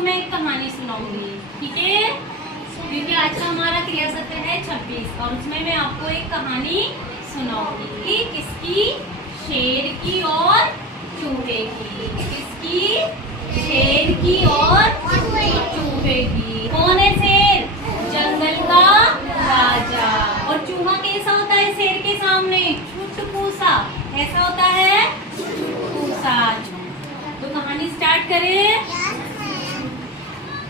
आपको मैं एक कहानी सुनाऊंगी, ठीक है? क्योंकि आज का हमारा क्रिया सत्र है 26 और उसमें मैं आपको एक कहानी सुनाऊंगी। किसकी? शेर की और चूहे की। किसकी? शेर की और चूहे की। कौन है शेर? जंगल का राजा। और चूहा कैसा होता है शेर के सामने? छुटपूसा। कैसा होता है? छुटपूसा। तो कहानी स्टार्ट करें।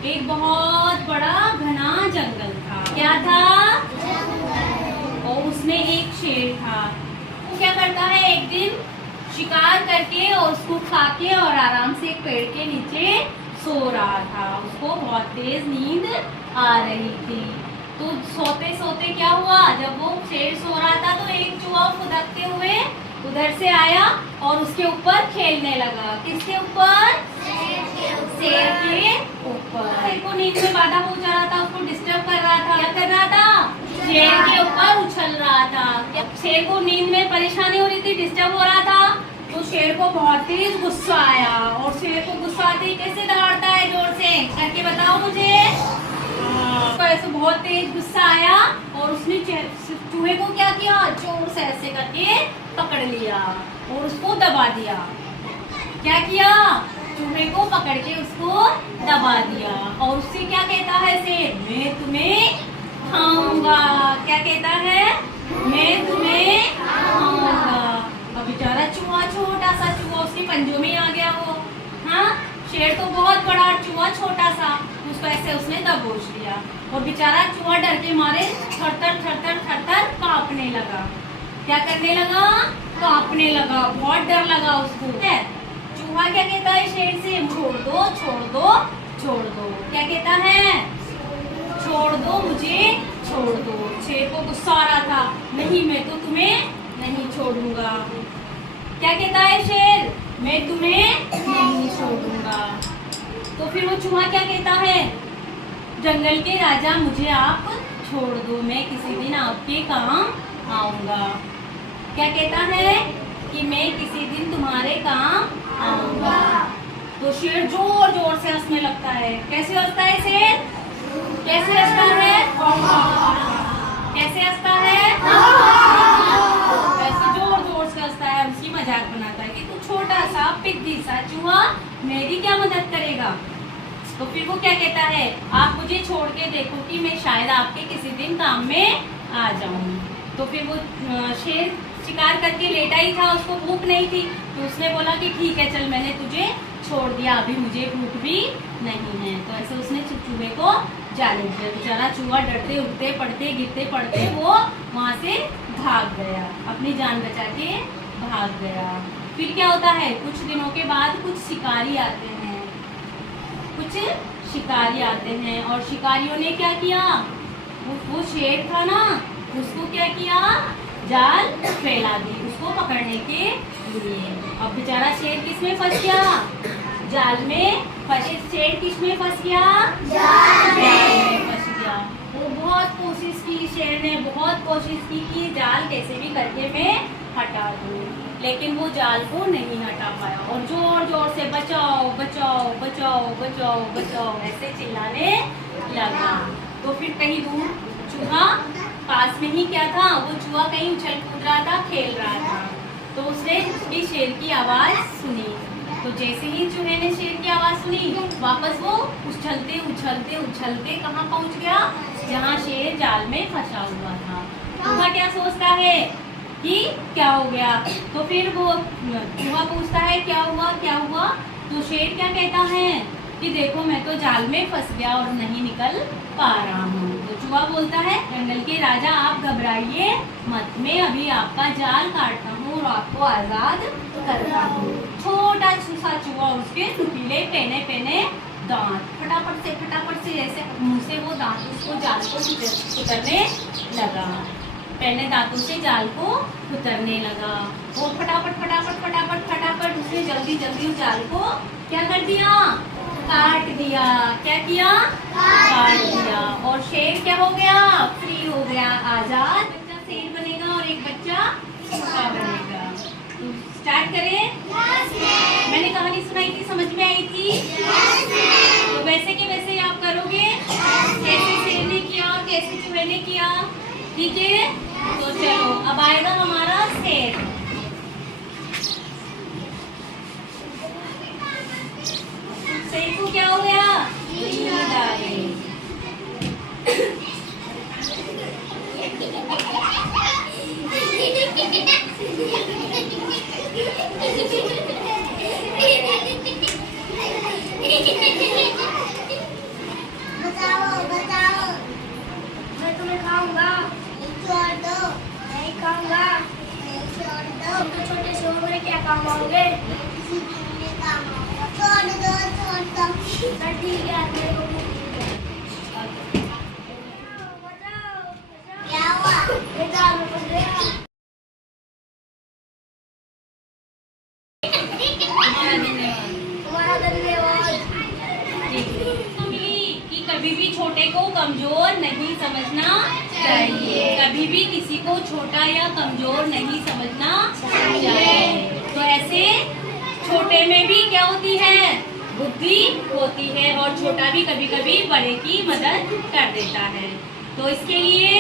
एक बहुत बड़ा घना जंगल था। क्या था? और उसमें एक शेर था। वो क्या करता है, एक दिन शिकार करके और उसको खा के और आराम से एक पेड़ के नीचे सो रहा था। उसको बहुत तेज नींद आ रही थी। तो सोते सोते क्या हुआ, जब वो शेर सो रहा था तो एक चूहा फुदकते हुए उधर से आया और उसके ऊपर खेलने लगा। किसके ऊपर? शेर के ऊपर। शेर को नींद में बाधा पहुंचा रहा था, उसको डिस्टर्ब कर रहा था। क्या कर रहा था? शेर के ऊपर उछल रहा था। शेर को नींद में परेशानी हो रही थी, डिस्टर्ब हो रहा था। तो शेर को बहुत तेज गुस्सा आया और शेर को गुस्सा आते ही कैसे दहाड़ता है? जोर से करके बताओ मुझे। तो ऐसे बहुत तेज गुस्सा आया और उसने चूहे को क्या किया? जोर से ऐसे करके पकड़ लिया और उसको दबा दिया। क्या किया? चूहे को पकड़ के उसको दबा दिया। और उससे क्या कहता है शेर? मैं तुम्हें खाऊंगा। क्या कहता है? मैं तुम्हें खाऊंगा। अब बेचारा चूहा, छोटा सा चूहा, उसके पंजों में आ गया वो। हाँ, शेर तो बहुत बड़ा, चूहा छोटा सा। उसको ऐसे उसने दबोच लिया और बेचारा चूहा डर के मारे थरथर थरथर थरथर कांपने लगा। क्या करने लगा? कांपने लगा। बहुत डर लगा उसको। चूहा क्या कहता है शेर से? छोड़ दो, छोड़ दो, छोड़ दो। क्या कहता है? छोड़ दो मुझे, छोड़ दो। शेर को गुस्सा आ रहा था, नहीं मैं तो तुम्हें नहीं छोड़ूंगा। क्या कहता है शेर? मैं तुम्हें नहीं छोड़ूंगा। तो फिर वो चूहा क्या कहता है? जंगल के राजा मुझे आप छोड़ दो, मैं किसी दिन आपके काम आऊंगा। क्या कहता है? कि मैं किसी दिन तुम्हारे काम आऊंगा। तो शेर जोर जोर से हंसने लगता है। कैसे हंसता है शेर? कैसे हंसता है? कैसे हंसता है? ऐसे जोर जोर से हंसता है, उसकी मजाक बनाता है कि तू छोटा सा पिद्दी सा चूहा मेरी क्या मदद करेगा। तो फिर वो क्या कहता है? आप मुझे छोड़ के देखो कि मैं शायद आपके किसी दिन काम में आ जाऊं। तो फिर वो शेर शिकार करके लेटा ही था, उसको भूख नहीं थी। तो उसने बोला कि ठीक है चल, मैंने तुझे छोड़ दिया, अभी मुझे भूख भी नहीं है। तो ऐसे उसने चूहे को जाने दिया। बेचारा चूहा डरते उठते पड़ते गिरते पड़ते वो वहां से भाग गया, अपनी जान बचा के भाग गया। फिर क्या होता है? कुछ दिनों के बाद कुछ शिकारी आते हैं। कुछ शिकारी आते हैं और शिकारियों ने क्या किया? वो शेर था ना, उसको क्या किया? जाल फैला दी उसको पकड़ने के लिए। अब बेचारा शेर किसमें फंस गया? जाल में। शेर किसमें फंस गया? जाल में फंस गया। वो बहुत कोशिश की, शेर ने बहुत कोशिश की कि जाल कैसे भी करके मैं हटा दूं, लेकिन वो जाल को नहीं हटा पाया और जोर जोर से बचाओ बचाओ बचाओ बचाओ बचाओ ऐसे चिल्लाने लगा। तो फिर कहीं दूर चूहा पास में ही क्या था, वो चूहा कहीं उछल कूद रहा था, खेल रहा था। तो उसने भी शेर की आवाज सुनी। तो जैसे ही चूहे ने शेर की आवाज सुनी, वापस वो उछलते उछलते उछलते कहाँ पहुंच गया? जहाँ शेर जाल में फंसा हुआ था। चूहा क्या सोचता है कि क्या हो गया? तो फिर वो चूहा पूछता है क्या हुआ क्या हुआ? तो शेर क्या कहता है कि देखो मैं तो जाल में फंस गया और नहीं निकल पा रहा हूँ। तो चूहा बोलता है जंगल के राजा आप घबराइए मत, मैं अभी आपका जाल काटता हूँ और आपको आजाद करता हूँ। छोटा सा चूहा, उसके नुकीले पेने पेने दांत, फटाफट से जैसे मुंह से वो दांत उसको जाल को उतरने लगा। पहले दांतों से जाल को उतरने लगा और फटाफट उसने जल्दी जल्दी उस जाल को क्या कर दिया? काट दिया। क्या किया? काट दिया। और शेर क्या हो गया? फ्री हो गया, आजाद। बच्चा शेर बनेगा और एक बच्चा चूहा बनेगा। तो स्टार्ट करें। मैंने कहानी सुनाई थी, समझ में आई थी? तो वैसे के वैसे आप करोगे, कैसे शेर ने किया और कैसे चूहे ने किया, ठीक है। तो चलो अब आएगा हमारा शेर। शेर को क्या हो गया, नींद आ गई। बताओ बताओ, मैं तुम्हें खाऊंगा, छोड़ दो, नहीं खाऊंगा, नहीं छोड़ दो, तो छोटे से हो गए क्या काम आओगे, छोड़ दो छोड़ दो, ठीक है मेरे को क्या हुआ, बेटा मैं फंस गया। तुम्हारा धन्यवाद। कि कभी भी छोटे को कमजोर नहीं समझना चाहिए, कभी भी किसी को छोटा या कमजोर नहीं समझना चाहिए। तो ऐसे छोटे में भी क्या होती है, बुद्धि होती है, और छोटा भी कभी कभी बड़े की मदद कर देता है। तो इसके लिए